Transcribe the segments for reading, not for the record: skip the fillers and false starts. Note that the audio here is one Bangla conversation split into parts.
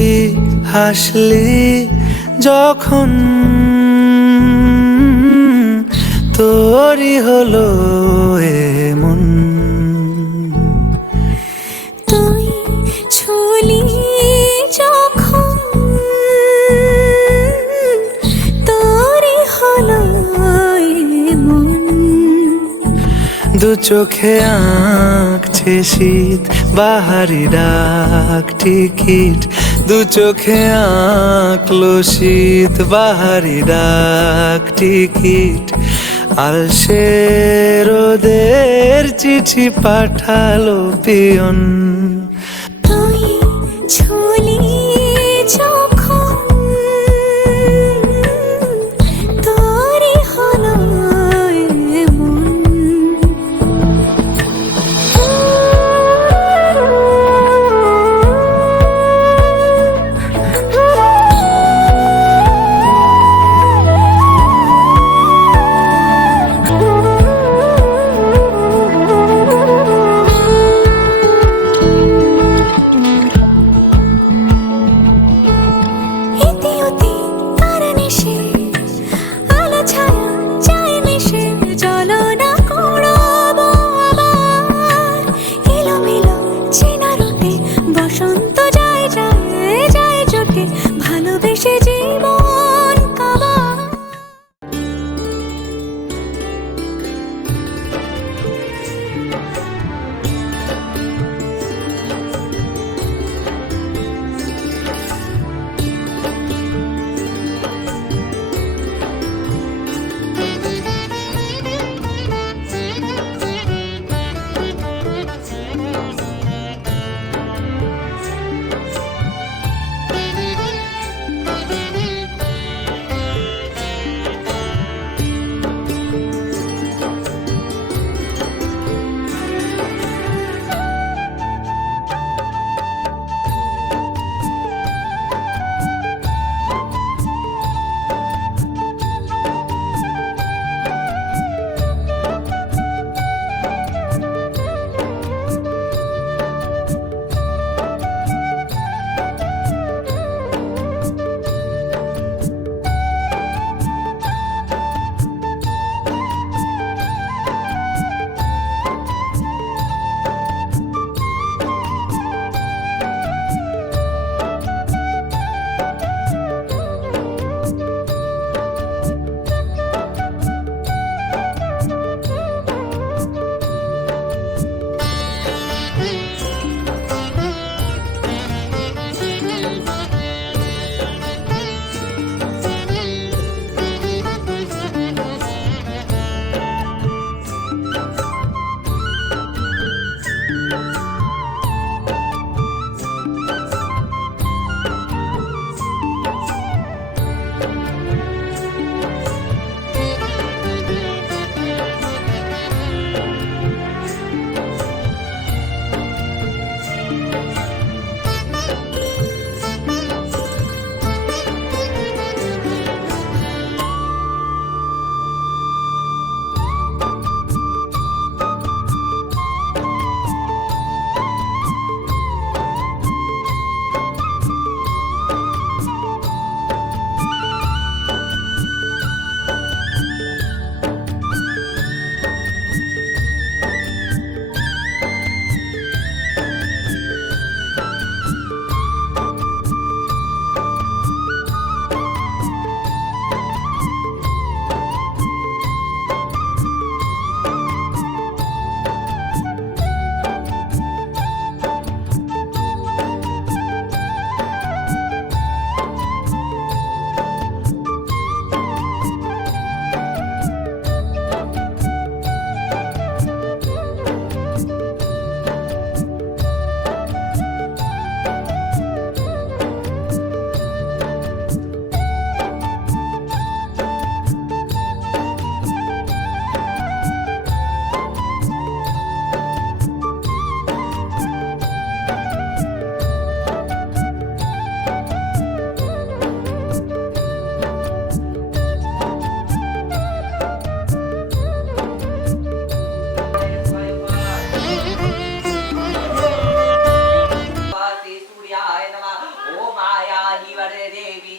তুই হাসলি যখন তোরই হলো এমন। তুই ছুলি যখন তোরই হলো এমন। দু চোখে আঁকছে শীত বাহারি ডাক টিকিট, দু চোখে আঁকলো শীত বাহারি ডাক টিকিট। আলসে রোদের চিঠি পাঠালো পিয়ন। তুই ছুলি যখন তোরই হলো এমন।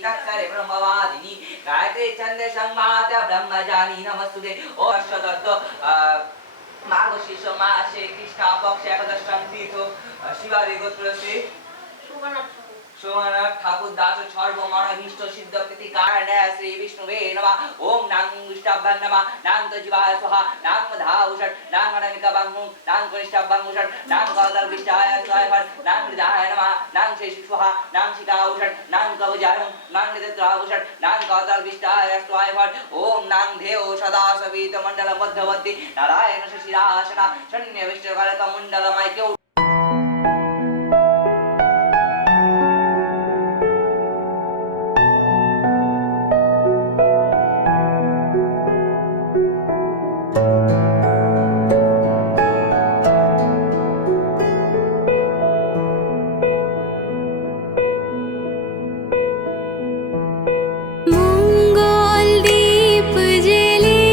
तत्सरे ब्रह्मवादिनी गायत्री छन्दे संवाद ब्रह्मजानी नमस्तुते ও অষ্টদত্ত মার্গশীর্ষ মাসে কৃষ্ণ পক্ষে একাদশম তীর্থ শিবাদি গোত্রশ্রী সোমনাথ ঠাকুর দাস সর্বমনভীষ্ট সিদ্ধকৃতি কারণে শ্রী বিষ্ণুবে নমঃ ওম নাং বিষ্ণাভ্যাং নমঃ নাং জীবায় স্বাহা নাং ধাউষট নাং অনামিকা বাংমু নাং কনিষ্ঠাভ্যাং উষট নাং গদাল বিষ্ণায় স্বাহা নাং হৃদয়ায় নমঃ নাং শেষি স্বাহা নাং শিকাউষট নাং কবজায়ং নাং নিদ্রাউষট নাং গদাল বিষ্ণায় স্বাহা ওম নাং ধেও সদা সবিত মণ্ডল মধ্যবর্তী নারায়ণ শিরাসনা শূন্য বিষ্ণুকারক মণ্ডলময় কেউ মঙ্গল দীপ জেলে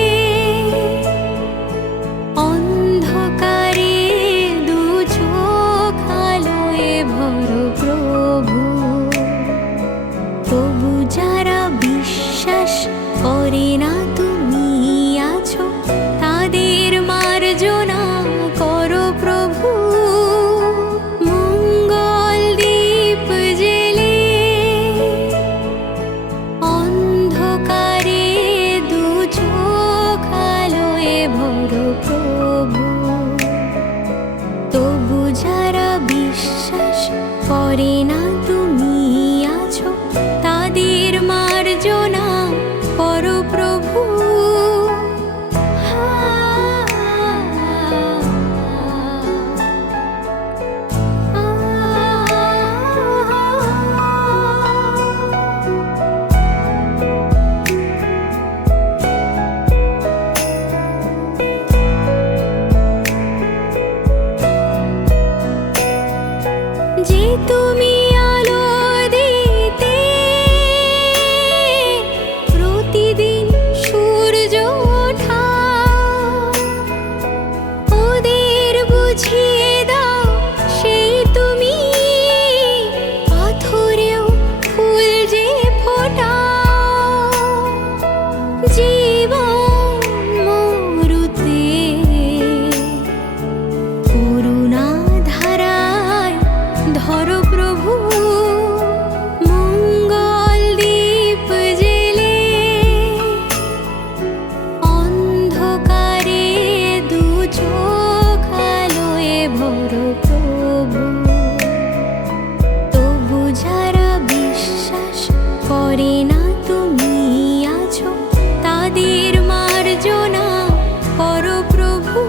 অন্ধকারে দু চোখ আলোয় ভর প্রভু, তবু যারা বিশ্বাস করে না তুমি আছো তাদের মার্জনা করো প্রভু। মঙ্গল দীপ জেলে অন্ধকারে দু চোখ আলোয় ভর প্রভু, তবু যারা বিশ্বাস করে না তুমি আছো তাদের মার্জনা করো প্রভু। যে তুমি আলো দিতে প্রতিদিন সূর্য ওঠা, ওদের বুঝিয়ে দাও সেই তুমি পাথরেও ফুল যে ফোটাও। জীবন মরুতে করুণা ধারায় ধরো প্রভু। মঙ্গল দীপ জেলে অন্ধকারে দু চোখ আলোয় ভরো প্রভু, তবু যারা বিশ্বাস করে না তুমি আছো তাদের মার্জনা করো প্রভু।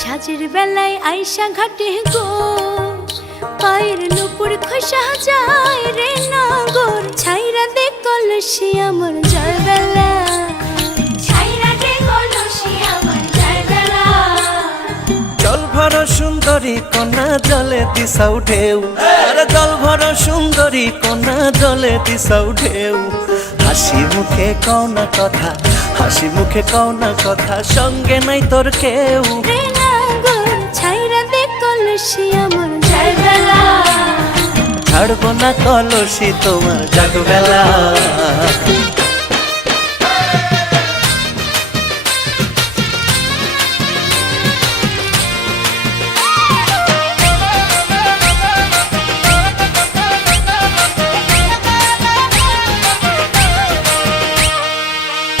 সাজের বেলায় আইসা ঘাটে গো, পায়ের নুপুর খসা যায় রে নগর। ছাইরা দে কলসি আমার জয় বেলা, ছাইরা দে কলসি আমার জয় বেলা। জল ভর সুন্দরী কন্যা জলে দিশাও ঢেউ, আরে জল ভর সুন্দরী কন্যা জলে দিশাও ঢেউ। হাসি মুখে কও না কথা, হাসি মুখে কও না কথা, সঙ্গে নাই তোর কেউ। রে নগর ছাইরা দে কলসি আমার জয় বেলা, ছাড়বো না কলসি তোমার জাগবেলা।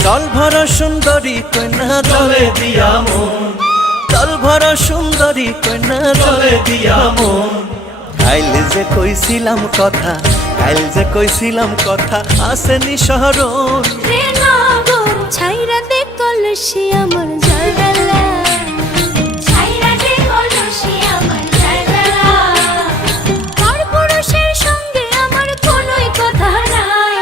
জল ভর সুন্দরী কন্যা জলে দিয়া মন, জল ভর সুন্দরী কন্যা জলে দিয়া মন। কাইল যে কইছিলাম কথা, কাইল যে কইছিলাম কথা, আসেনি শহরণ। রে নগর ছাইরা দে কলসি আমার জয়বেলা ছাইরা দে কলসি আমার জয়বেলা পরপুরুষের সঙ্গে আমার কোনোই কথা নাই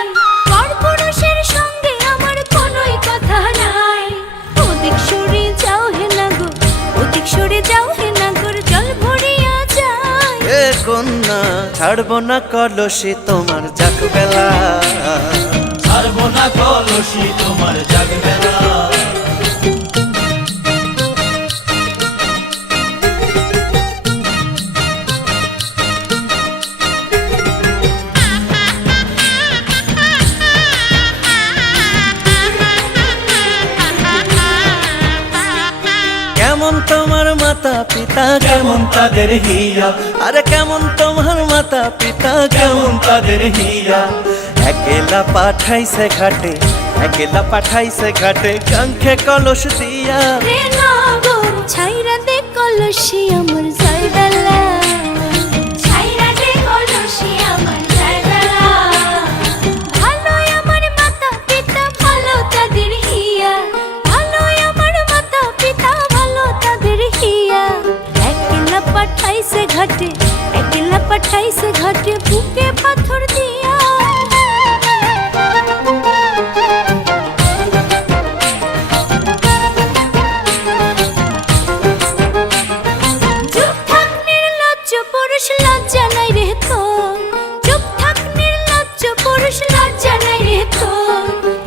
পরপুরুষের সঙ্গে আমার কোনোই কথা নাই ওদিক সরে যাও হে না গো ওদিক সরে যাও হে না গোর জল ভরিয়া যায় এ কন্যা ছাড়বো না কলসি তোমার জাগবেলা ছাড়বো না কলসি তোমার জাগবেলা কেমন তোমার মাতা পিতা কেমন তাদের হিয়া আরে কেমন তোমার মাতা পিতা কেমন তাদের হিয়া একেলা পাঠাইছে ঘাটে একেলা পাঠাইছে ঘাটে কাঙ্ক্ষে কলস দিয়া রে নগর ছাইরা দে কলসি আমার জয়বেলা ছাইরা দে কলসি আমার জয়বেলা ভালো আমার মাতা পিতা ভালো তাদের হিয়া ভালো আমার মাতা পিতা ভালো তাদের হিয়া একলা পাঠাইছে ঘাটে একলা পাঠাইছে ঘাটে বুকে পাথর দিয়া চুপ থাক নির্লজ্জ পুরুষ লজ্জা নাই রে তোর চুপ থাক নির্লজ্জ পুরুষ লজ্জা নাই রে তোর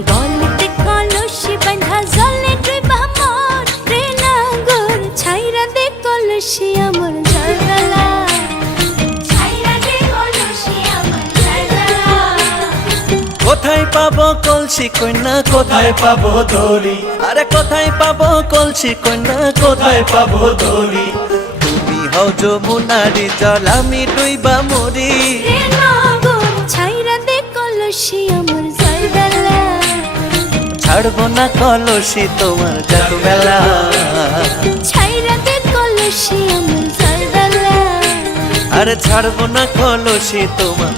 গলেতে কলসি বাঁধা জলে ডুবা মর রে নাগর ছাইরা দে কলসি আমার জয়বেলা ছাইরা দে কলসি আমার জয়বেলা কোথায় পাবো কলসি কন্যা কোথায় কোথায় পাবো দড়ি আরে কোথায় পাবো কলসি কন্যা কোথায় কোথায় পাবো দড়ি তুমি হও যমুনারি জল আমি ডুইবা মরি রে নাগর ছাইরা দে কলসি আমার জয়বেলা ছাড়বো না কলসি তোমার জাগবেলা ছাইরা দে কলসি আমার জয়বেলা আরে ছাড়বো না কলসি তোমার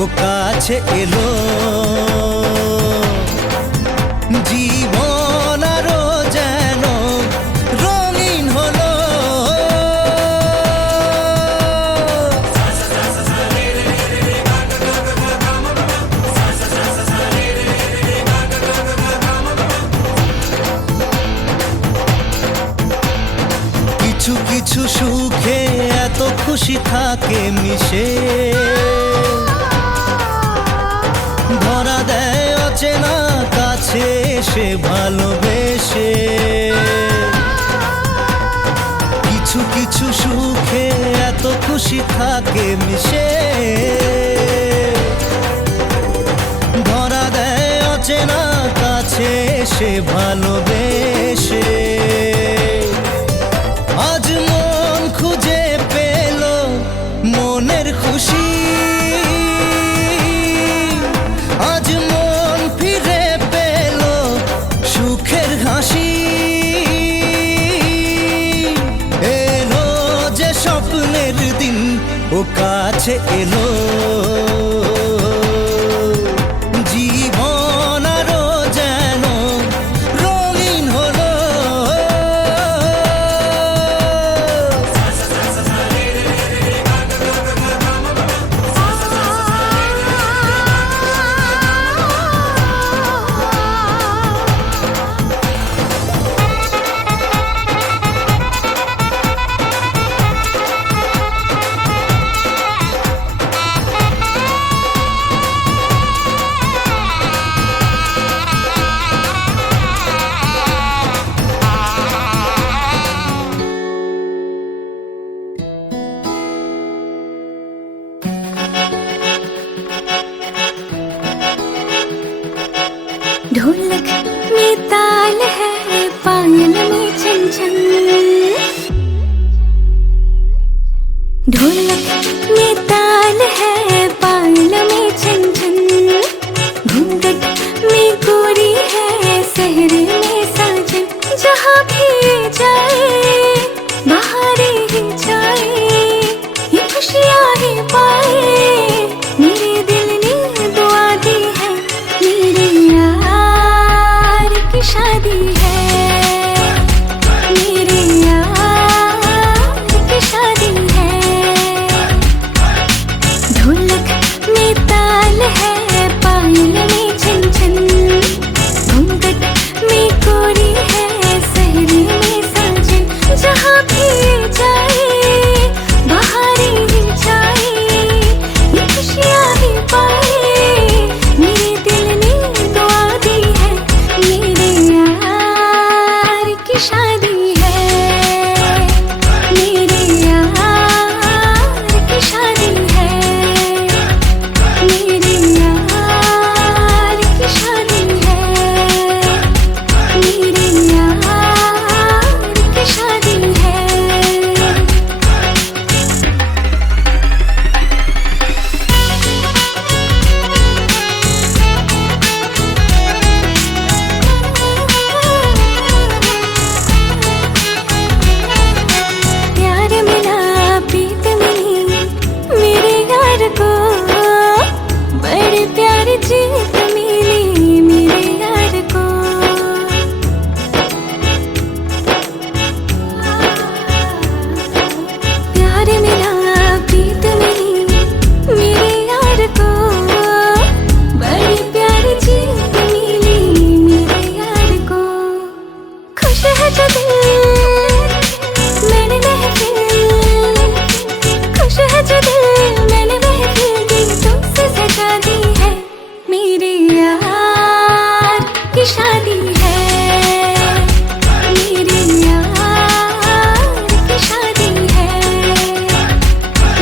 ও কাছে এলো, জীবন আরো যেন রঙিন হলো। কিছু কিছু সুখে এত খুশি থাকে মিশে, ধরা দেয় অচেনা কাছে এসে ভালোবেসে। কিছু কিছু সুখে এত খুশি থাকে মিশে, ধরা দেয় অচেনা কাছে এসে ভালোবেসে। আজ মন খুঁজে পেল মনের খুশি, আজ মন ফিরে পেল সুখের হাসি। এলো যে স্বপ্নের দিন, ও কাছে এলো, জীবন আরো যেন রঙিন হলো। ढोलक में ताल है, पायल में छन छन। ढोलक में ताल है, पायल में छन छन। घूंघट में गोरी है, सहरे में साजन। जहाँ भी जाए बहारें ही छाए, ये खुशियाँ ही पाए। मेरे दिल ने दुआ दी है, मेरे यार की शादी है, मेरे यार की शादी है। ढोलक में ताल है, पायल में छन छन। घूंघट में कोरी है, सहरे में साजन। जहाँ भी जाए बहारें ही छाए, ये खुशियाँ ही पाए। मेरे दिल ने दुआ दी है, मेरे यार की शादी है, मेरे यार की शादी है, मेरे यार की शादी है, मेरे यार की शादी है। प्यार मिला प्रीत मिली मेरे यार को, बड़े प्यार जीत मिली मेरे यार को। प्यार मिला प्रीत मिली मेरे यार को, बड़ी प्यार जीत मिली मेरे यार को। खुश है जो दिल मैंने महफिल, खुश है जो दिल मैंने महफिल गीतों से सजा दी है। मेरे यार की शादी है, मेरे यार की शादी है,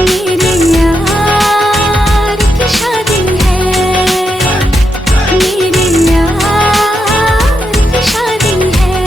मेरे यार की शादी है, मेरे यार की शादी है।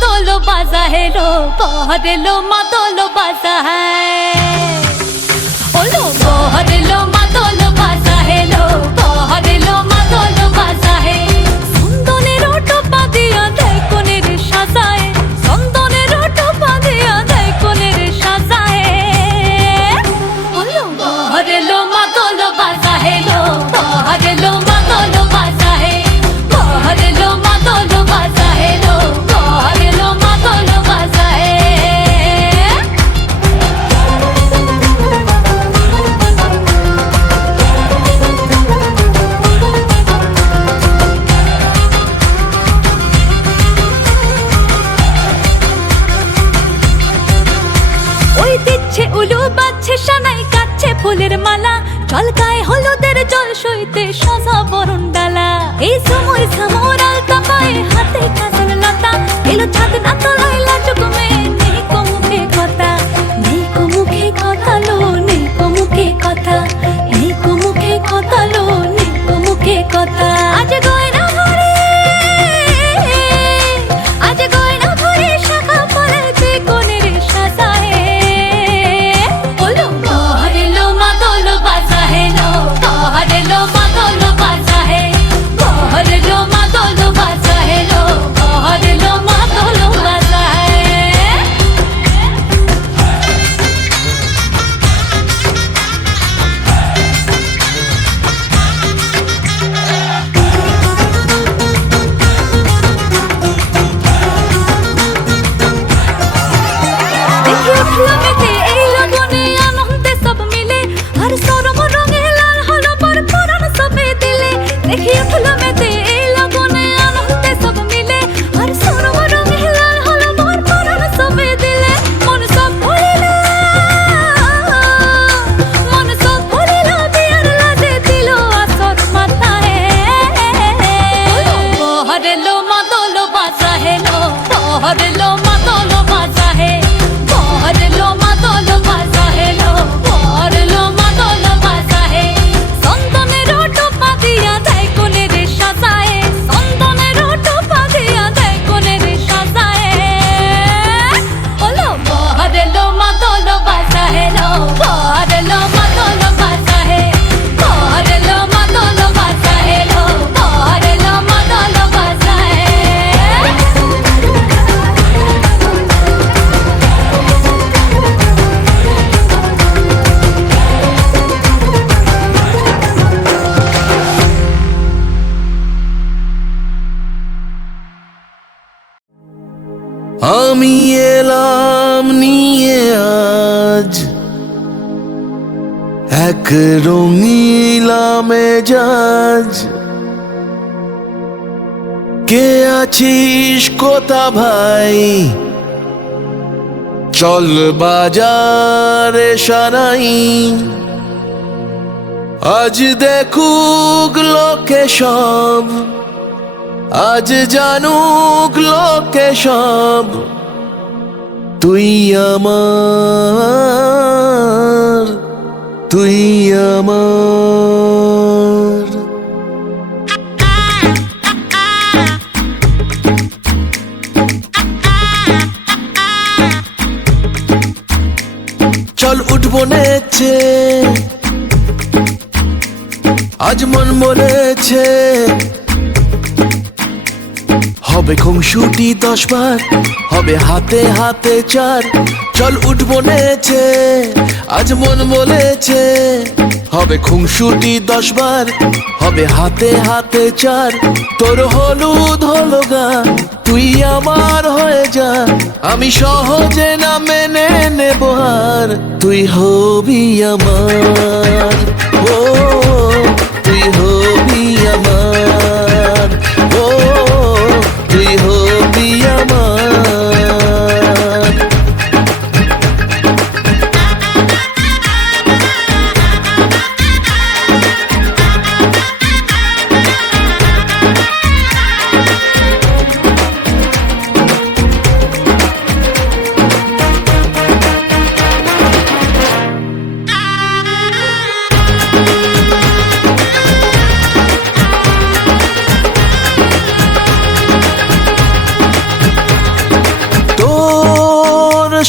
মাদল বাজা হেলো বহরেলো মাদল বাজা হ্যায় ওলো বহরেলো মাদল বাজা হেলো বহরেলো মাদল বাজা হে চন্দনের টোপা দিয়া দেয় কোনের সাজায় চন্দনের টোপা দিয়া দেয় কোনের সাজায় ওলো বহরেলো মাদল বাজা হেলো বহরেলো মাদল বাজা হে বহরেলো মাদল বাজা হেলো বহরেলো মাদল বাজা হে ওই দিচ্ছে উলু বাজছে সানাই কাচ্ছে ফুলের মালা জল গায়ে হলুদের জল সইতে সাজা বরণ ডালা এই সময় সামর আলতা পায়ে হাতে কাজল লতা এলো ছাদ না তলায় লাজুক মেয়ে নেই কো মুখে কথা নেই কো মুখে কথা লো নেই কো মুখে কথা নেই কো মুখে কথা লো নেই কো মুখে কথা আজ গয়না ভরে আজ গয়না ভরে শাখা পড়েছে কোনের সাজায় ওলো বহরেলো মাদল বাজা হেলো বহরেলো মাদল বাজা হে বহরেলো মাদল বাজা হেলো বহরেলো মাদল বাজা হে দেখি উঠলো মেতে এই লগনে আনন্দে সব মিলে আর সরম রঙে লাল হলো পর পরাণ সবে দিলে দেখি উঠলো মেতে এই লগনে আনন্দে সব মিলে আর সরম রঙে লাল হলো পর পরাণ সবে দিলে মন সব ভুলিল বিয়ার লাজে দিল আসর মাথায় বহরেলো মাদল বাজা হেলো বহরেলো মাদল বাজা হে বহরেলো মাদল বাজা হেলো বহরেলো মাদল বাজা হে চন্দনের টোপা দিয়া দেয় কোনের সাজায় চন্দনের টোপা দিয়া দেয় কোনের সাজায় ওলো বহরেলো মাদল বাজা হেলো বহরেলো মাদল বাজা হে বহরেলো মাদল বাজা হেলো বহরেলো মাদল বাজা হে আমি এলাম নিয়ে আজ এক রঙিলা মেজাজ কে আছিস কোথা ভাই চল বাজারে সারাই আজ দেখুক লোকে সব আজ জানুক লোকে সব তুই আমার তুই আমার চল উঠবো নেছে আজ মন বলেছে হবে খুংসুটি 10 বার হবে হাতে হাতে চার চল উঠবো নেছে আজ মন বলেছে হবে খুংসুটি 10 বার হবে হাতে হাতে চার তোর হলুদ হলো গা তুই আমার হয়ে যা আমি সহজে না মেনে নেব আর তুই হবি আমার ও তুই হবি আমার ও তুই হবি আমার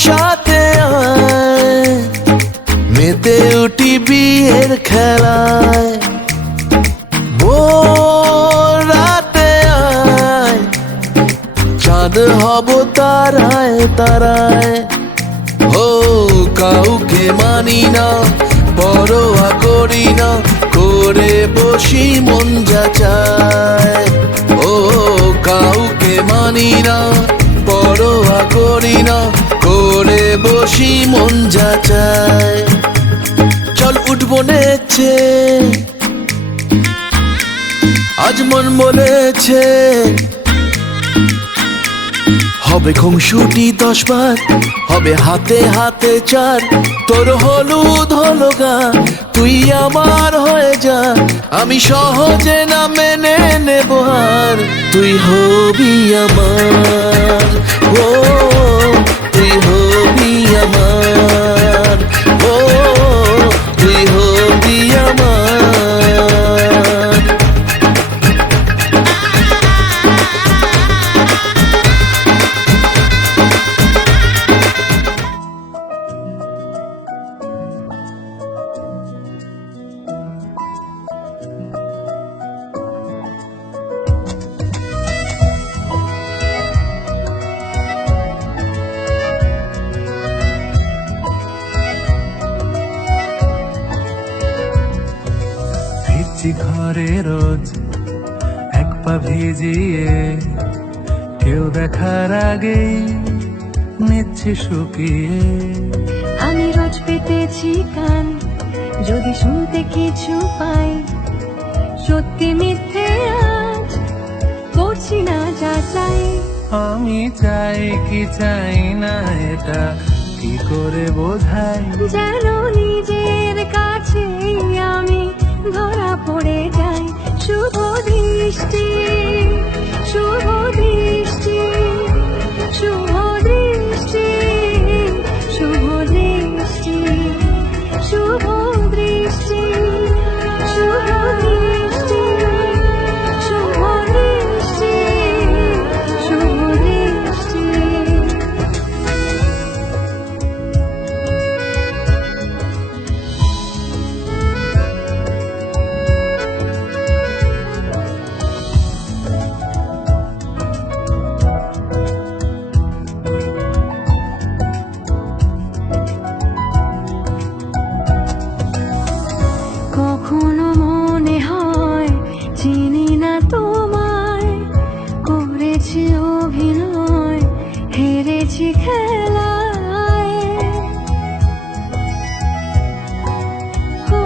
সাথে আয়, মেতে উঠি বিয়ের খেলায়। ভোর রাতে আয়, চাঁদ হব তারায় তারায়। ও কাউকে মানি না, পরোয়া করি না, করে বসি মন যা চায়। ও কাউকে মানি না, পরোয়া করি না, করে বসি মন যা চায়। চল উঠবো নেচে, আজ মন বলেছে হবে খুনসুটি 10 বার, হবে হাতে হাতে 4। তোর হলুদ হলো গা, তুই আমার হয়ে যা, আমি সহজে না মেনে নেব আর। তুই হবি আমার, ও তুই হবি আমার, ও তুই হবি আমার। ঘরে রোজ এক পা ভিজিয়ে, কেউ দেখার আগেই নিচ্ছে শুকিয়ে। আমি রোজ পেতেছি কান, যদি শুনতে কিছু পাই, সত্যি মিথ্যে আজ করছি না যাচাই। আমি চাই কি চাই না এটা কি করে বোঝাই, যেন নিজের কাছেই আমি ধরা পড়ে যাই। শুভ দৃষ্টি, শুভ দৃষ্টি, শুভ দৃষ্টি, শুভ দৃষ্টি, শুভ দৃষ্টি, শুভ দৃষ্টি, শুভ দৃষ্টি, শুভ দৃষ্টি। কখনো মনে হয় চিনি না তোমায়, করেছি অভিনয়, হেরেছি খেলায়। ও,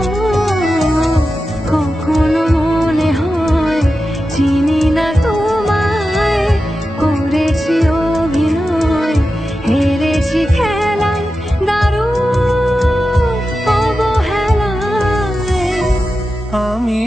কখনো মনে হয় চিনি না তোমায়, করেছি অভিনয়, হেরেছি খেলায়। দারুণ অবহেলায় আমি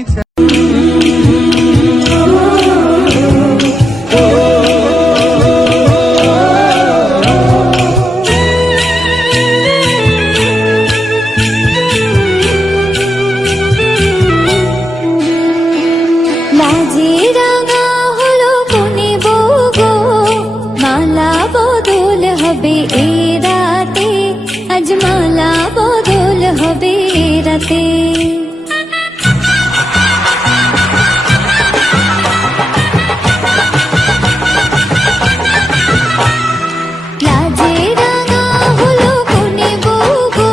লাজে রাঙা হলো কোনে বউ গো, মালা বদল হবে এ রাতে, আজ মালা বদল হবে এ রাতে। লাজে রাঙা হলো কোনে বউ গো,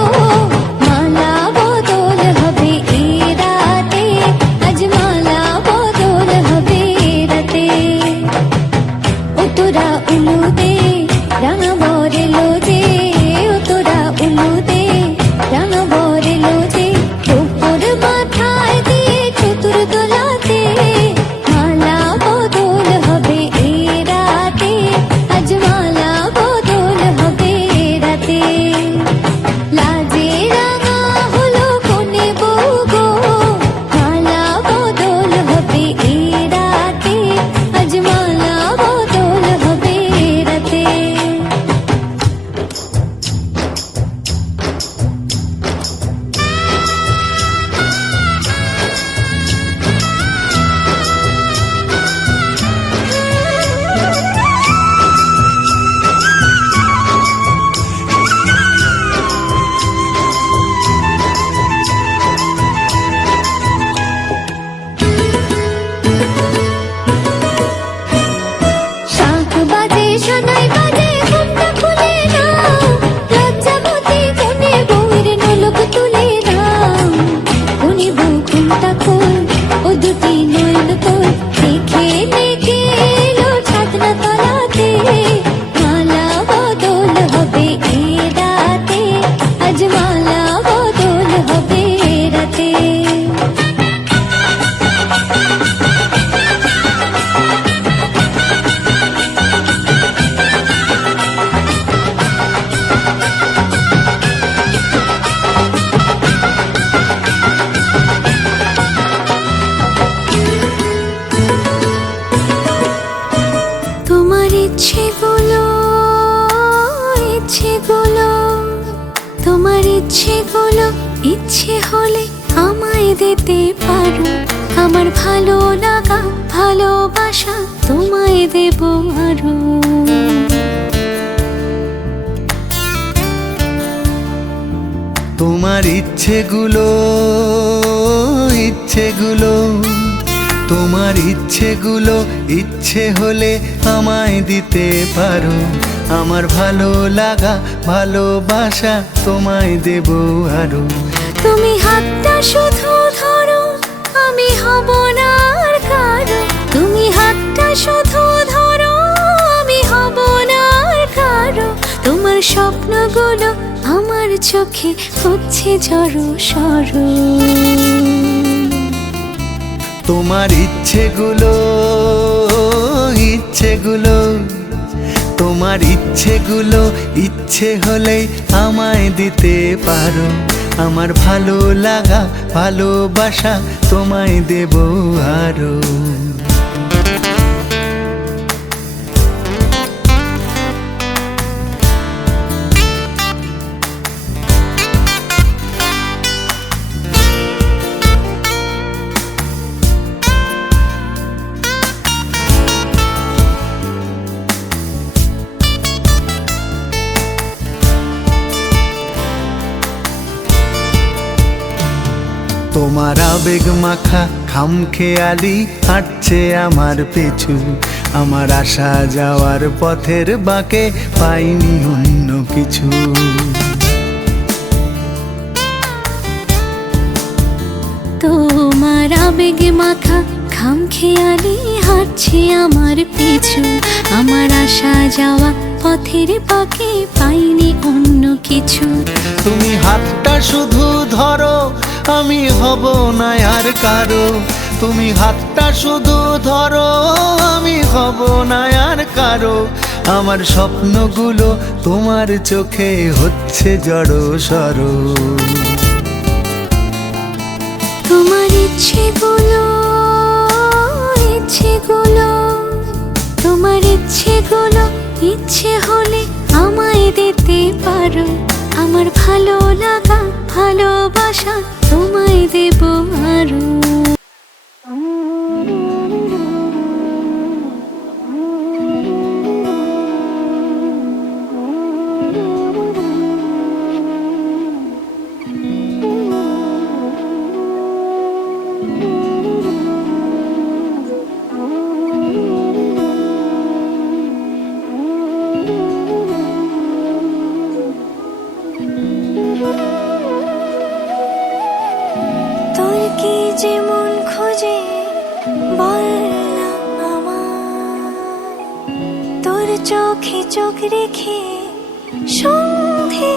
মালা বদল হবে এ রাতে, আজ মালা বদল হবে এ রাতে। ও তোরা উলুদে রাঙা বরেলো যে, ও তোরা উলুদে রাঙা বরেলো যে, উপর ইচ্ছেগুলো ইচ্ছে হলে আমায় দিতে পারো, আমার ভালো লাগা ভালোবাসা তোমায় দেব আরো। তোমার ইচ্ছেগুলো ইচ্ছেগুলো তোমার ইচ্ছেগুলো ইচ্ছে হলে আমায় দিতে পারো, আমার ভালো লাগা ভালোবাসা তোমায় দেব আরো। তুমি হাতটা শুধু ধরো, আমি হব না আর কারো। তুমি হাতটা শুধু ধরো, আমি হব না আর কারো। তোমার স্বপ্নগুলো আমার চোখে হচ্ছে জড়ো সরো। তোমার ইচ্ছেগুলো ইচ্ছেগুলো তোমার ইচ্ছেগুলো ইচ্ছে হলে আমায় দিতে পারো, আমার ভালো লাগা ভালোবাসা তোমায় দেব আরো। তোমার আবেগ মাখা খামখেয়ালি হাঁটছে আমার পিছু, আমার আসা যাওয়ার পথের বাঁকে পাইনি অন্য কিছু। তোমার আবেগে মাখা খামখেয়ালি হাঁটছে আমার পিছু, আমার আসা যাওয়া পথের বাঁকে পাইনি অন্য কিছু। তুমি হাতটা শুধু ধরো, আমি হব না আর কারো। তুমি হাতটা শুধু ধরো, আমি হব না আর কারো। আমার স্বপ্নগুলো তোমার চোখে হচ্ছে জড়ো সরো। তোমার ইচ্ছেগুলো ইচ্ছেগুলো তোমার ইচ্ছেগুলো ইচ্ছে হলে আমায় দিতে পারো, আমার ভালো লাগা ভালোবাসা তোমায় দেব আরো। তোর কি যেমন খোঁজে বল না আমায়, তোর চোখে চোখ রেখে সন্ধে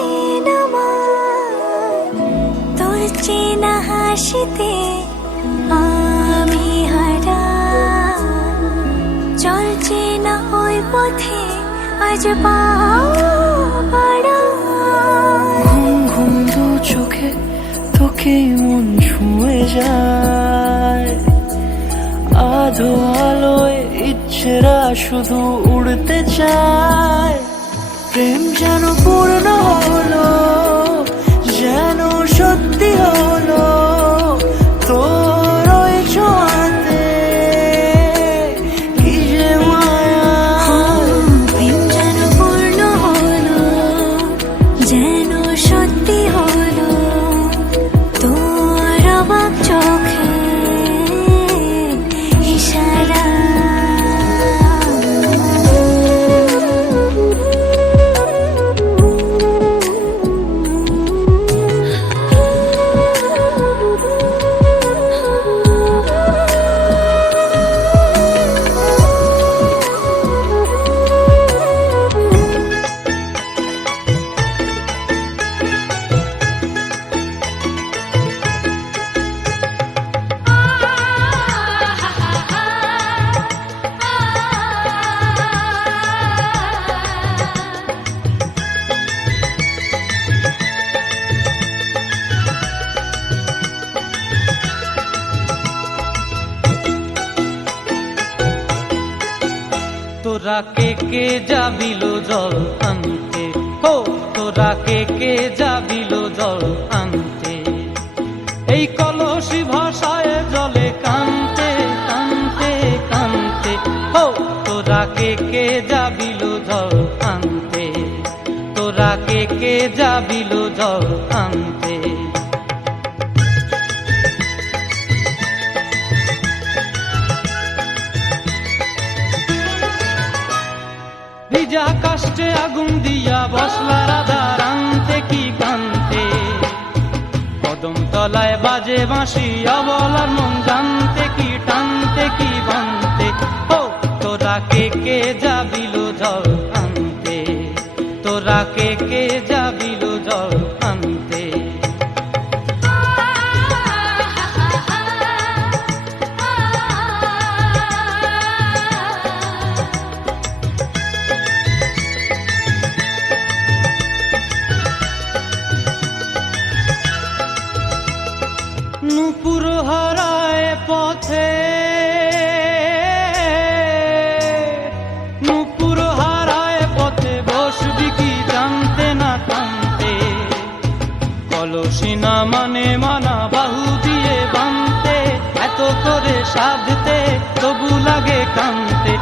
নামায়। তোর চেনা হাসিতে আমি হারাই, চল চেনা ওই পথে আজ পাড়া। ঘুম ঘুম দু চোখে তোকে মন ছুঁয়ে যায়, আধো আলোয় ইচ্ছেরা শুধু উড়তে চায়। প্রেম যেন পূর্ণ হলো, যেন সত্যি হলো তোর ওই ছোঁয়াতে, কি যে মায়া। প্রেম যেন পূর্ণ হলো, যেন সত্যি হলো তোর অবাক চোখে ইশারা। তোরা কে কে যাবিল জল আনতে, হো তোরা তোরা কে কে যাবিল জল আনতে, এই কলসি ভাষায় জলে কানতে কানতে কানতে। হো তোরা কে কে যাবিল জল আনতে, তোরা কে কে যাবিল জল আনতে। ভিজা কাষ্টে আগুন দিয়া বসলা রাধা রানতে কি কানতে, কদম তলায় বাজে বাঁশি অবলার মন জানতে কি টানতে কি বানতে। ও তোরা কে কে যাবিল জল আনতে, তোরা কে কে যাবিল জল আনতে। নূপুর হারায় পথে, নূপুর হারায় পথে বসবি কি জানতে না কানতে, কলসি না মানে মানা বাহু দিয়ে বানতে, এত করে সাধতে তবু লাগে কানতে।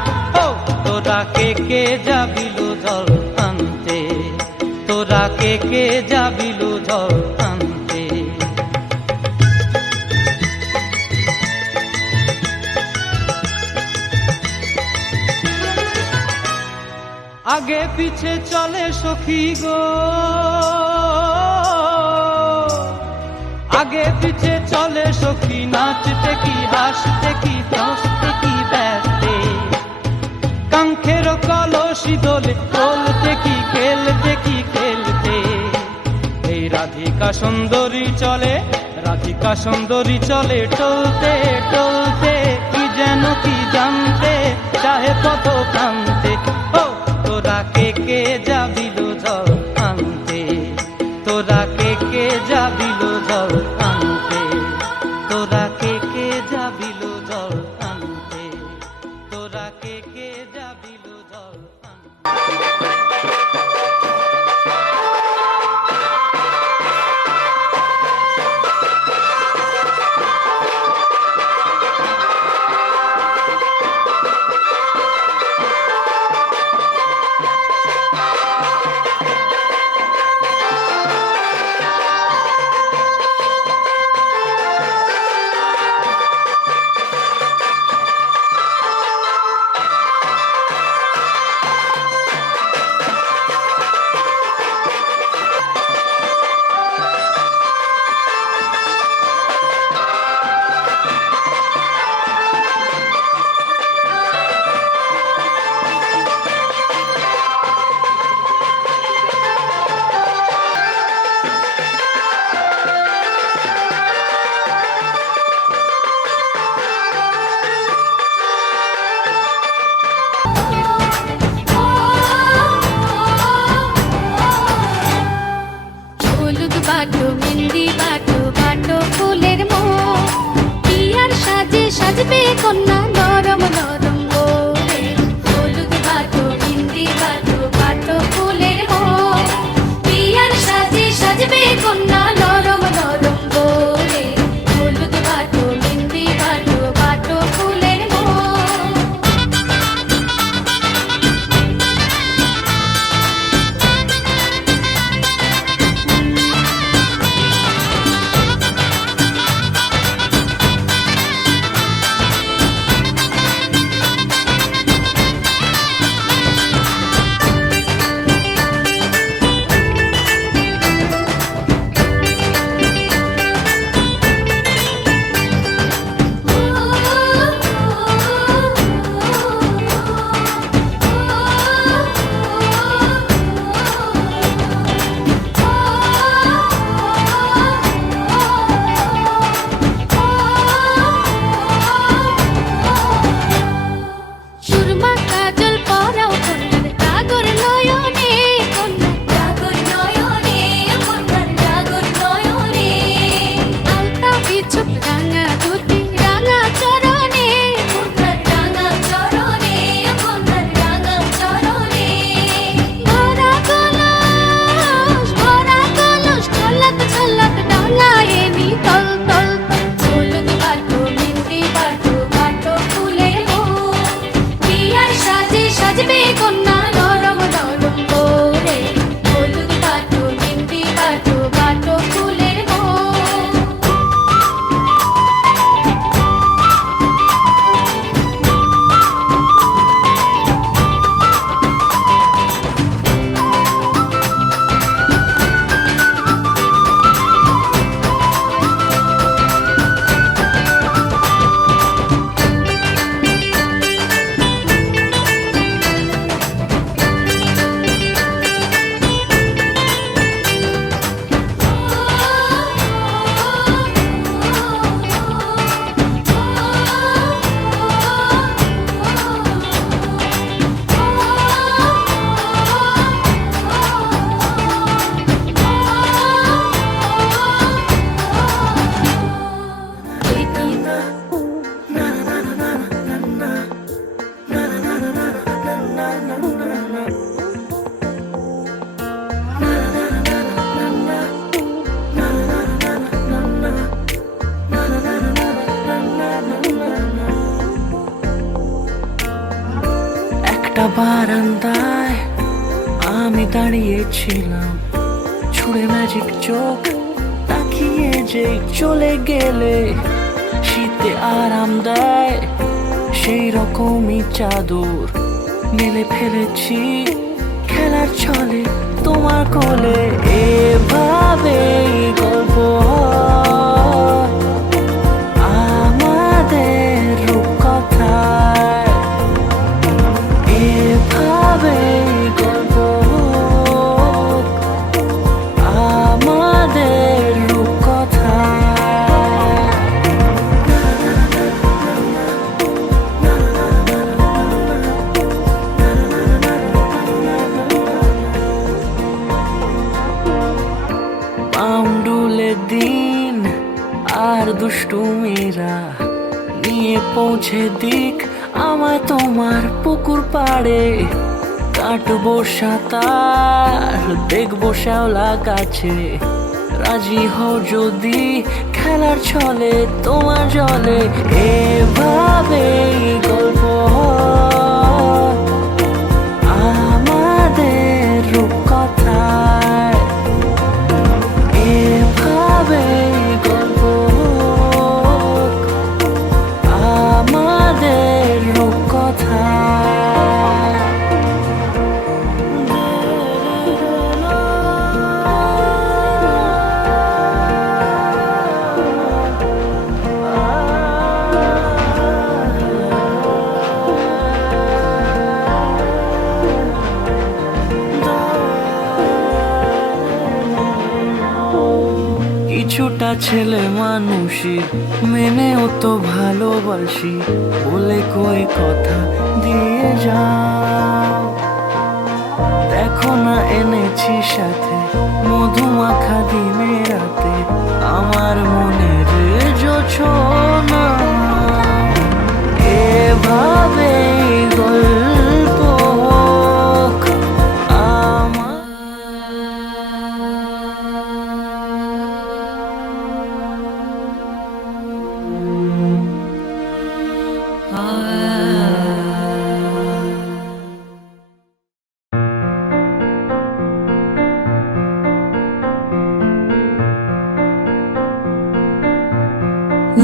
ও তোরা কে কে যাবিল জল আনতে, তোরা কে কে যাবিল জল আনতে। আগে পিছে চলে সখী গো, আগে পিছে চলে সখী, নাচতে কি হাসতে কি হাসতে কি ব্যস্তে, কাঙ্ক্ষের কলসি দোলে চলতে কি খেলতে কি খেলতে। এই রাধিকা সুন্দরী চলে, রাধিকা সুন্দরী চলে টলতে টলতে, কি যেন কি জানতে চাহে কত প্রান্তে। ও তোরা কে কে যাবিল জল আনতে, তোরা কে কে যাবিল জল আনতে, তোরা কে কে যাবিল জল আনতে, তোরা কে কে যাবিল জল আনতে। বারান্দায় আমি দাঁড়িয়েছিলাম, ছুড়ে ম্যাজিক চোখ তাকিয়ে যে চলে গেলে। শীতে আরাম দেয় সেই রকমই চাদর মেলে ফেলেছি খেলার ছলে তোমার কোলে। এভাবে গল্প হয় আমাদের রূপকথায়, এভাবে গল্প হোক আমাদের রূপকথায়। পাউন্ডুলে দিন আর দুষ্টুমিরা নিয়ে পৌঁছে দিক আমায় তোমার পুকুর পাড়ে। কাটবো সাঁতার দেখবো শ্যাওলা গাছে, রাজি হও যদি খেলার ছলে তোমার জলে। এভাবে গল্প হয় আমাদের রূপকথায়, এভাবে গল্প হোক আমাদের রূপকথায়। কিছুটা ছেলে মানুষই মেনেও তো ভালোবাসি, বলে কই কথা দিয়ে যাও। দেখো না এনেছি সাথে মধুমাখা দিনে রাতে আমার মনের জোছনা। এভাবে গল্প হোক আমার।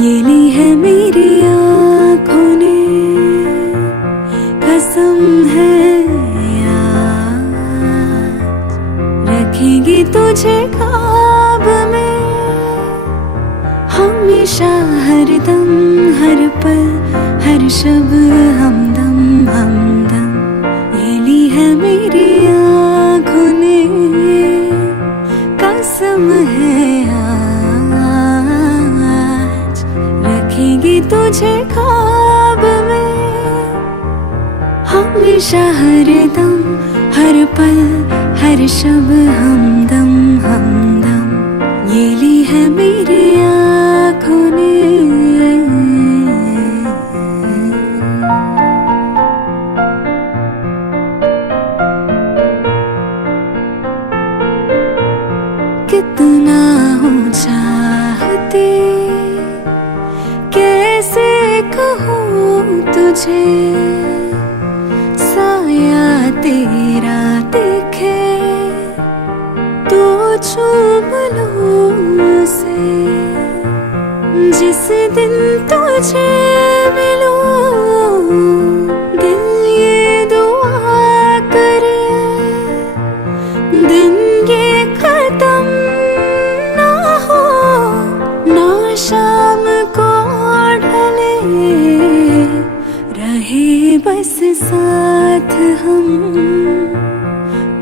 ये ली है मेरी आँखों ने कसम है यार, रखेगी तुझे ख्वाब में हमेशा, हर दम हर पल हर शब हमदम हमदम। ये ली है मेरी आँखों ने कसम है आज, रखेगी तुझे ख्वाब में हमेशा, हर दम हर पल हर शब हमदम हमदम। ये ली है मेरी आँखों ने। कितना हूँ चाहती कैसे कहूँ तुझे, साया तेरा दिखे तो चूम लूं उसे। जिस दिन तुझे मिलूं दिल ये दुआ करे, दिन ये खत्म ना हो ना शाम को ढले, रहे बस साथ हम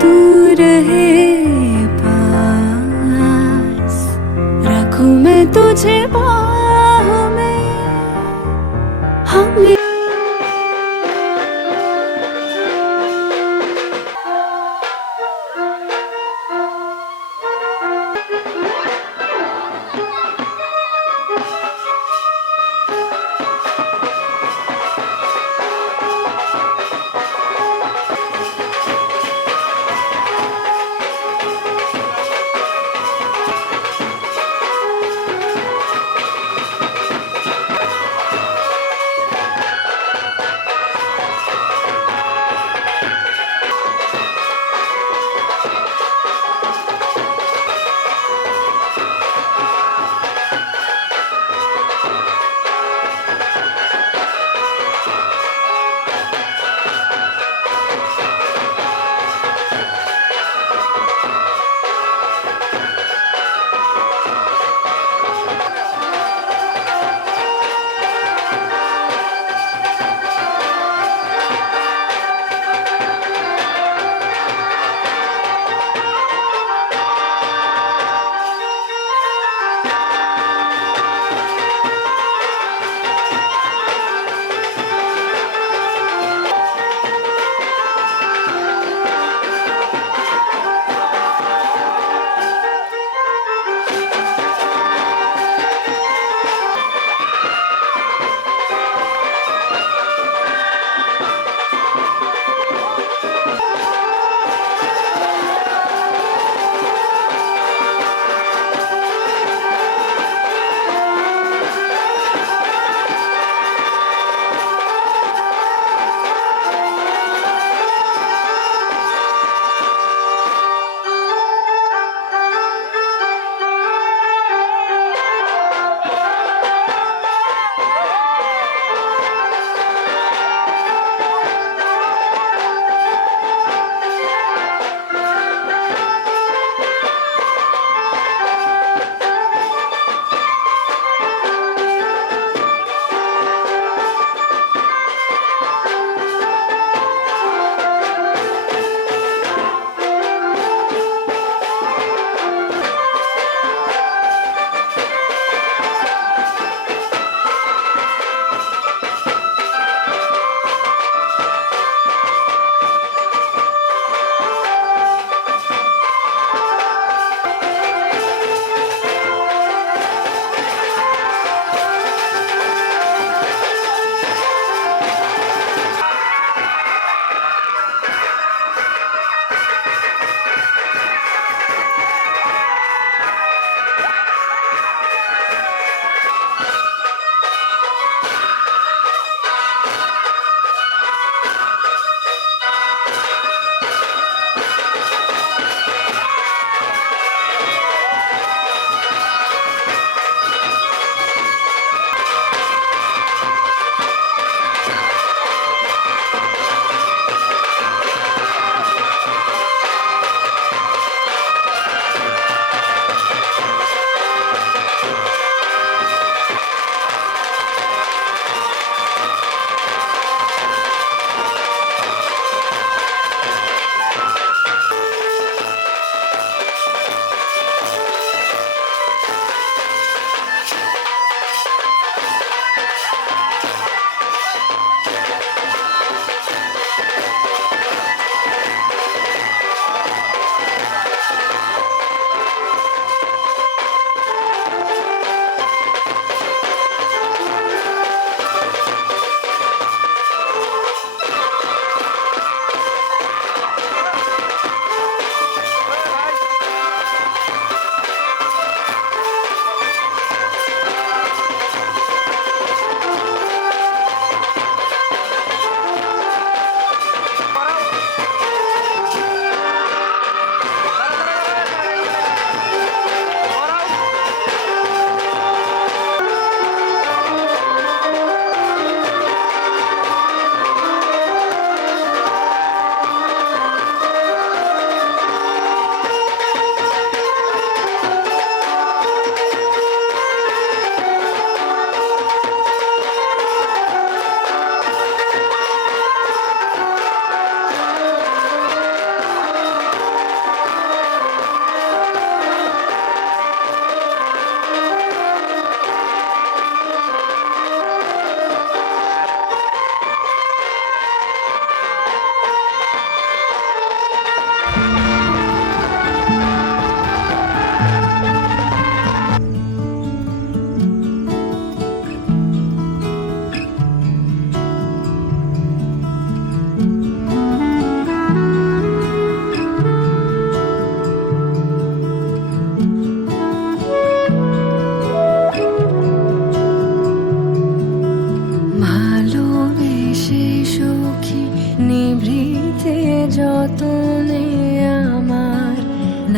तू रहे पास। रखूं मैं तुझे बाहों में हम।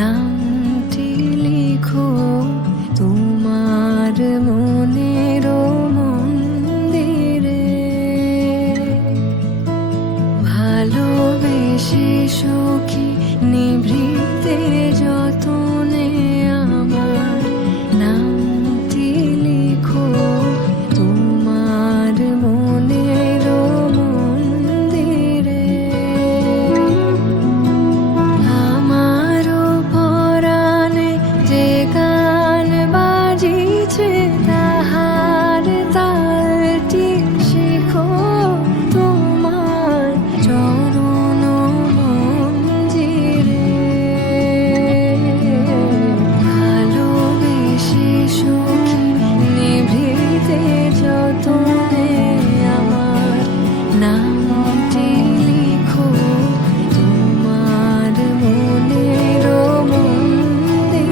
নামটি লিখো তোমার মনের মন্দিরে, ভালোবেসে সখী নিভৃতে যতনে আমার নামটি লিখো তোমার মনের মন্দিরে। আমারও পরাণে যে গান বাজিছে তাহার তালটি শিখো তোমার চরণ মঞ্জিরে, ভালোবেসে সখী নিভৃতে যতনে আমার নামটি লিখো তোমার মনের মন্দিরে।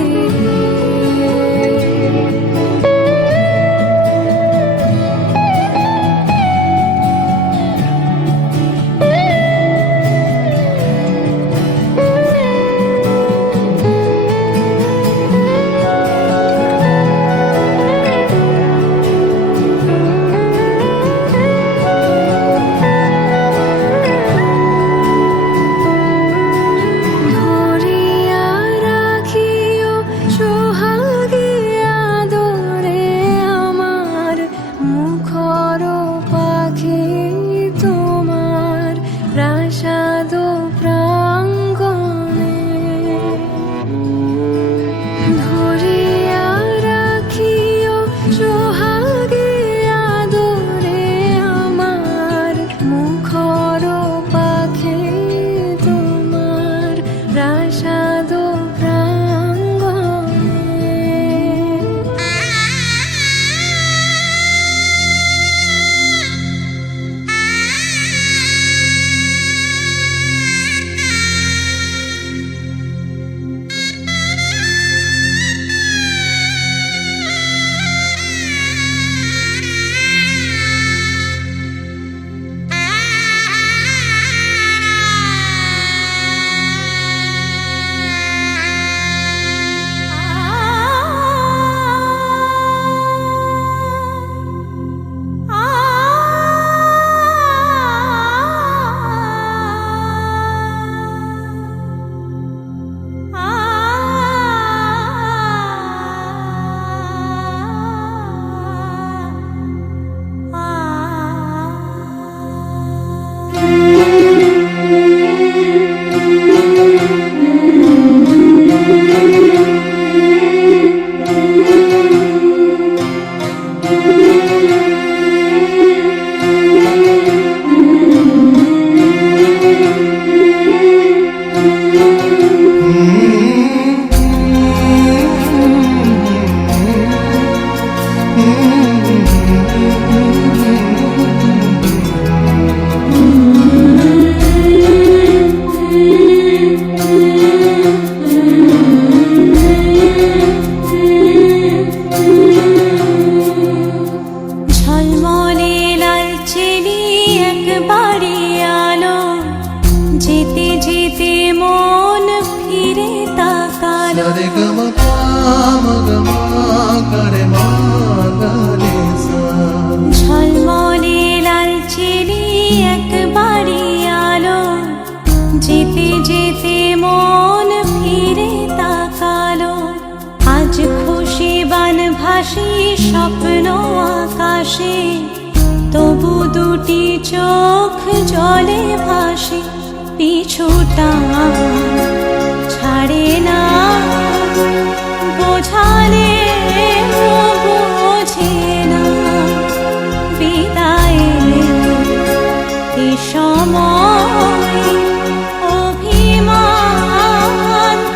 ধরিয়া রাখিও সোহাগে আদরে আমার মুখর পাখি তোমার প্রাসাদ প্রাঙ্গণে, ধরিয়া রাখিও সোহাগে আদরে আমার মুখর পাখি তোমার প্রাসাদ প্রাঙ্গণে। ঝলমলে লাল চেলি একবারে আলো, যেতে যেতে মন ফিরে তাকালো। ঝলমলে লাল চেলি একবারে আলো, যেতে যেতে মন ফিরে তাকালো। আজ খুশি বান ভাসি স্বপ্ন আকাশে, তবু দুটি চোখ জলে ভাসে। পিছুটা ছাড়ে না বোঝালে বোঝে না, বিদায় এ সময় অভিমান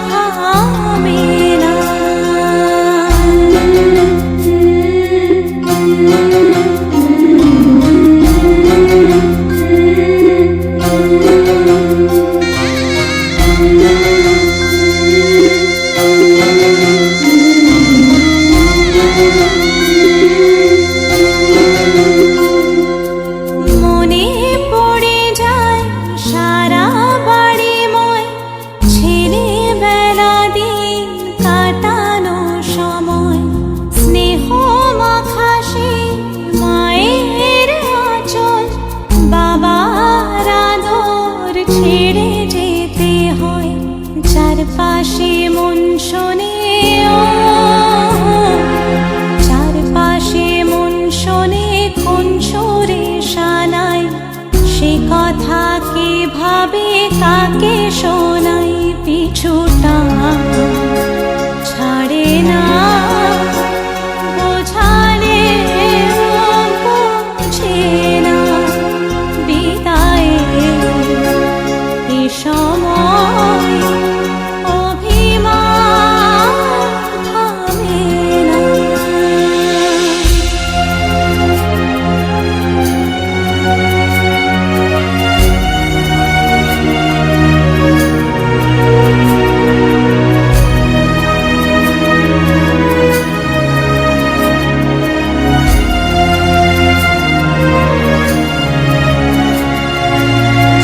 থামে না। শোনাই পিছুটা ছাড়ে না বোঝালে বুঝে না বিদায়ে এ সময় অভিমান থামে না।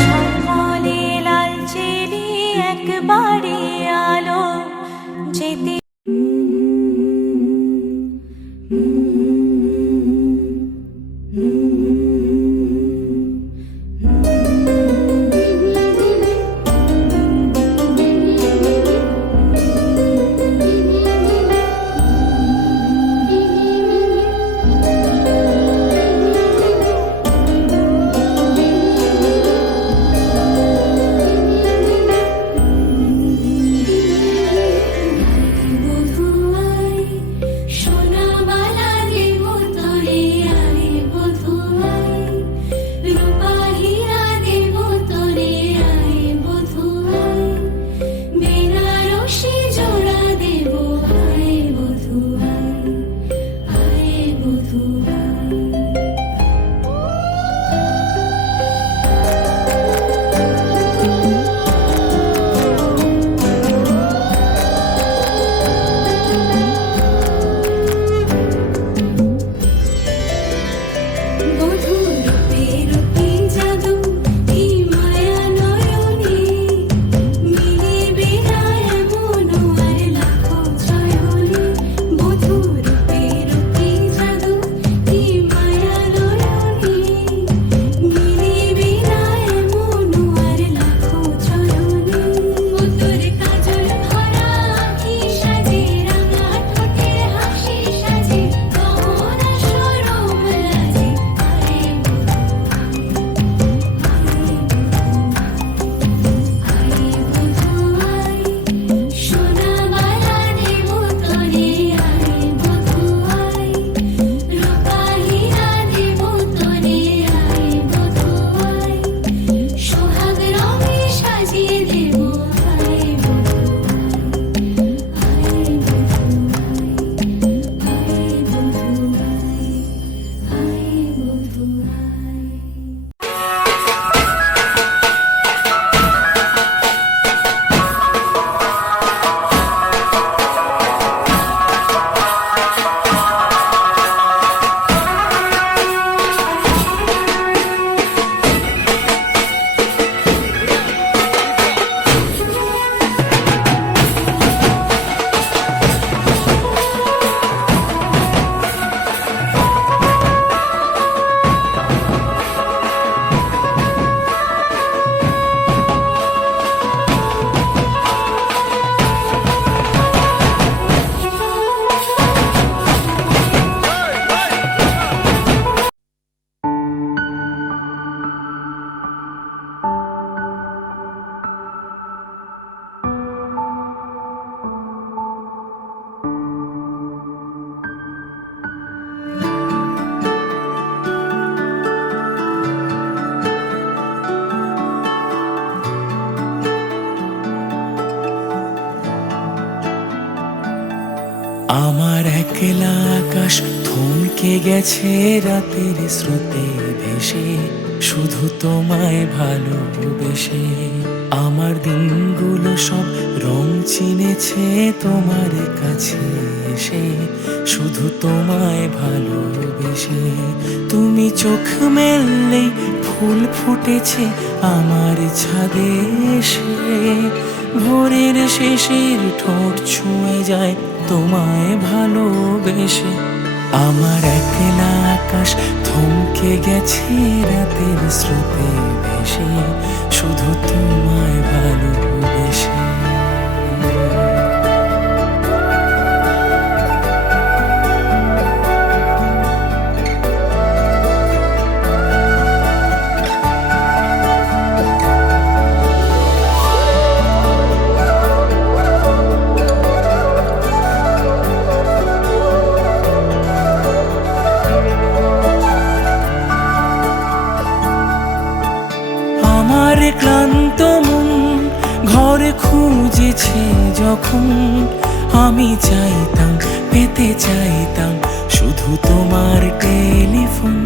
ঝলমলে লালচেরি একবারে আলো যেতে বধুয়াই সোনামালা দেব তোরে আরে বধুয়াই রূপা হীরা দেব তোরে আরে বধুয়াই বেনারসি জোড়া দেব আরে বধুয়াই আরে বধুয়াই। বধুর রূপে জাদু কি মায়া নয়নে মিলিবে না এমন আর লাখো চয়নে। বধুর রূপে জাদু কি মায়া নয়নে মিলিবে না এমন আর লাখো চয়নে। তোর কাজল ভরা আঁখি সাজে রাঙা ঠোঁটে হাসি সাজে গহনা সরম লাজে আরে বধুয়াই সোনামালা দেব তোরে আরে বধুয়াই রূপা হীরা দেব তোরে আরে বধুয়াই সোহাগ রঙে সাজিয়ে দেব আরে বধুয়াই আরে বধুয়াই আরে বধুয়াই। আমার একলা আকাশ থমকে গেছে রাতের স্রোতে ভেসে, শুধু তোমায় ভালোবেসে। আমার দিনগুলো সব রং চিনেছে তোমার কাছে এসে, শুধু তোমায় ভালোবেসে। তুমি চোখ মেললেই ফুল ফুটেছে আমার ছাদে এসে, ভোরের শেষের ঠোঁট ছুঁয়ে যায় তোমায় ভালোবেসে। আমার একলা আকাশ থমকে গেছে রাতের স্রোতে ভেসে, শুধু তোমায় ভালোবেসে। আমি চাইতাম, পেতে চাইতাম শুধু তোমার টেলিফোন।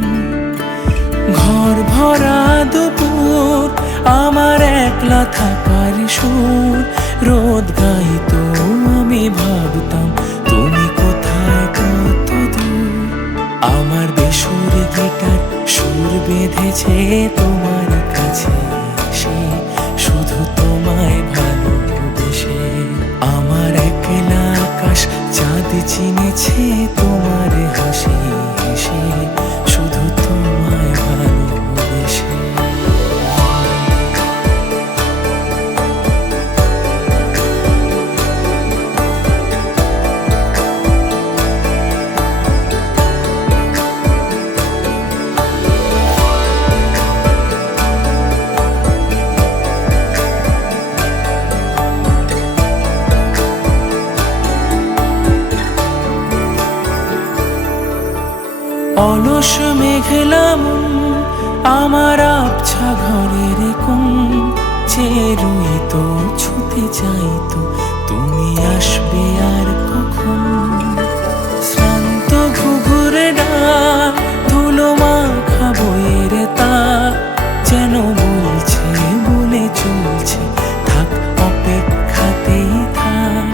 ঘর ভরা দুপুর, আমার একলা থাকার সুর রোদ গাইতো, আমি ভাবতাম তুমি কোথায়, কত দূর। আমার বেসুর গিটার সুর বেঁধেছে তোমার কাছে এসে, শুধু তোমায় ভালোবেসে। আমার একলা আকাশ চাঁদ চিনেছে তোমার হাসি হেসে, শুধু তোমায় ভালোবেসে। অলস মেঘলা মন আমার আবছা ঘরের কোণ, চেয়ে রইতো, ছুতে চাইতো তুমি আসবে আর কখন। শ্রান্ত ঘুঘুরে ডাক, ধুলো মাখা বইয়ের তাক যেন বলছে, বলে চলছে থাক, অপেক্ষাতেই থাক।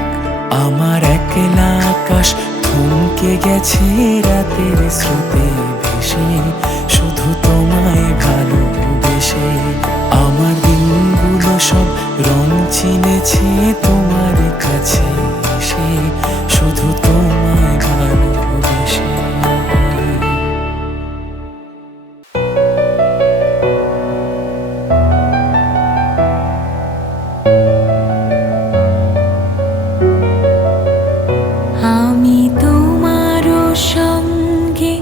আমার একলা আকাশ থমকে গেছে রাতের স্রোতে ভেসে, শুধু তোমায় ভালোবেসে। আমার দিনগুলো সব রং চিনেছে তোমার কাছে এসে, শুধু তোমায় ভালোবেসে। আমি তোমারও সঙ্গে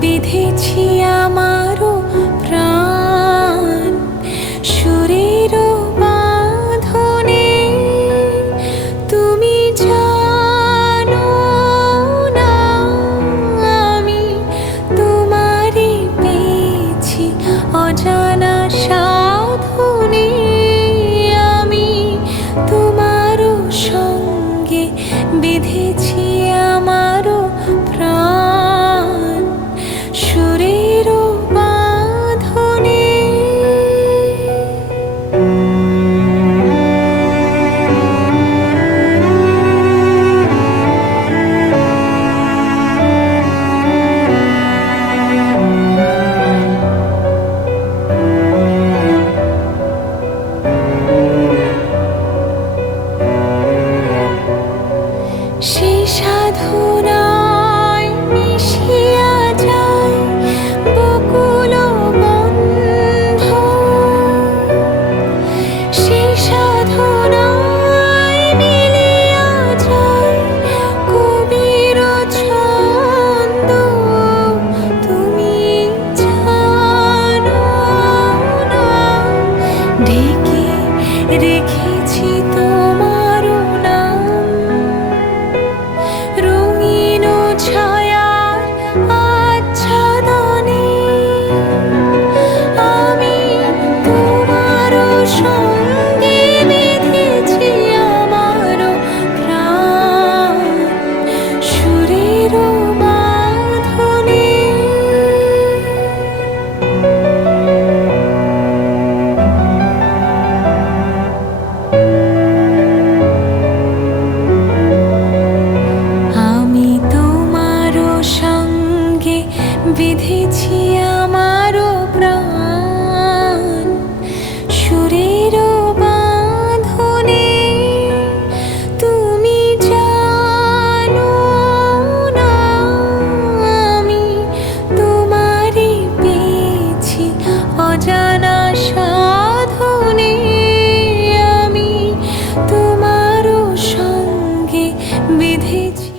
বিধেছি আমারও প্রাণ, সুরেরও বাঁধনে তুমি জানো না, আমি তোমারে পেয়েছি অজানা সাধনে। আমি তোমারও সঙ্গে বিধেছি আমারও প্রাণ, সুরেরও বাঁধনে। সেই সাধনায় মিশিয়া যায় বকুল বন্ধ, সেই সাধনায় মিলিয়া যায় কবির ছন্দ। তুমি জানো না, ঢেকে রেখেছি তোমার নাম, রঙিন ছায়ার আচ্ছাদনে। আমি তোমার সঙ্গে বেঁধেছি আমার প্রাণ, সুরেরও বাঁধনে। আমি তোমারও সঙ্গে বিধেছি আমারও প্রাণ, সুরেরও বাঁধনে। তুমি জানো না, আমি তোমারে পেয়েছি অজানা সাধনে। আমি তোমারও সঙ্গে বিধেছি।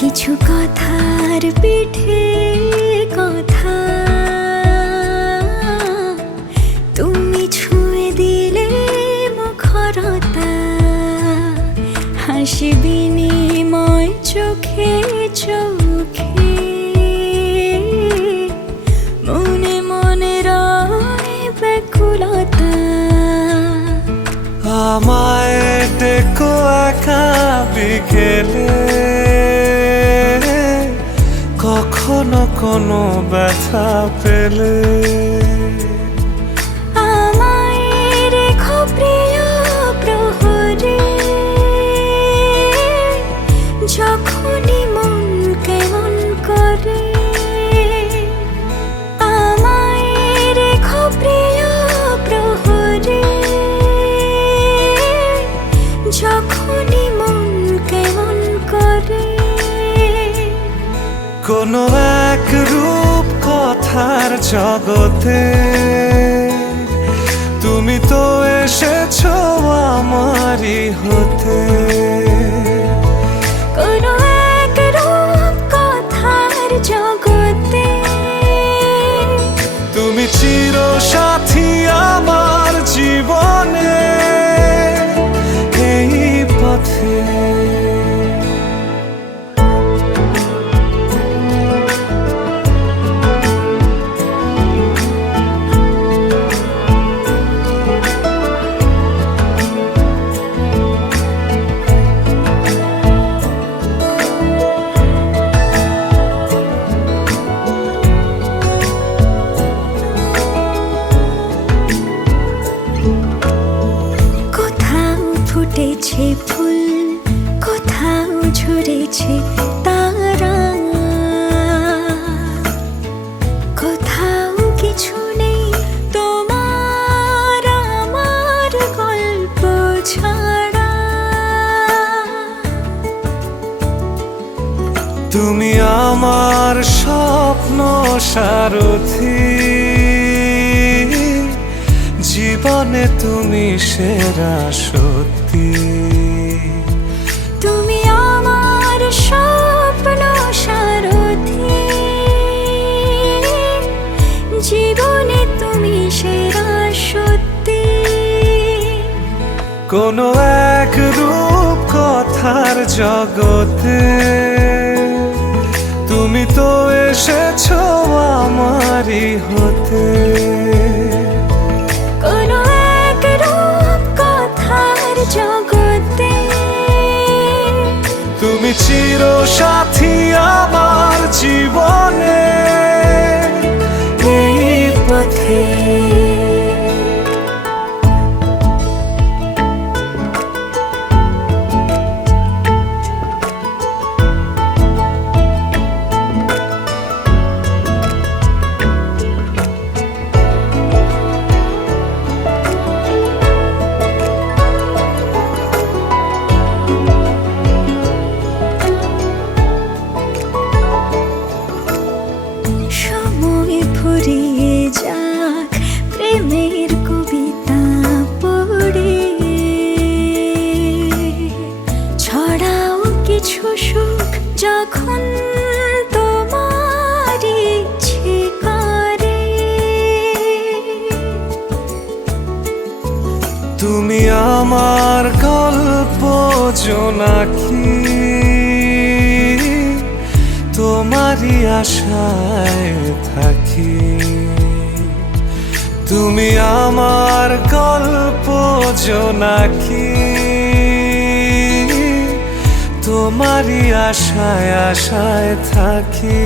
কিছু কথা মাথার পিঠে কথা তুমি ছুঁয়ে দিলে মুখরতা হাসি বিনিময় চোখে চোখে মনে মনে রয় ব্যাকুলতা আমায় ডেকো একা বিকেলে কখনো কোনো ব্যথা পেলে আমায় রেখো প্রিয় প্রহরে যখনই মন কেমন করে আমায় রেখো প্রিয় প্রহরে যখনই মন কেমন করে কোনো এক রূপ কথার জগতে তুমি তো এসেছো আমারই হতে কোনো এক রূপ কথার জগতে তুমি চির সাথী আমার জীবনে এই পথে ফুটেছে ফুল কোথাও ঝরেছে তারা কোথাও কিছু নেই তোমার আমার গল্প ছাড়া তুমি আমার স্বপ্ন সারথি জীবনে তুমি সেরা সত্যি তুমি আমার স্বপ্ন সারথি জীবনে তুমি সেরা সত্যি কোনো এক রূপ কথার জগতে তুমি তো এসেছো আমারই হতে কোনো এক রূপ কথার জগতে তুমি চির সাথী আমার জীবনে এই পথে সময় ফুরিয়ে যাক প্রেমের কবিতা পড়ে ছড়াও কিছু সুখ যখন তোমার ইচ্ছে করে তুমি আমার গল্প জোনাকি তোমারই আশায় থাকি তুমি আমার গল্প জোনাকি তোমারই আশায় আশায় থাকি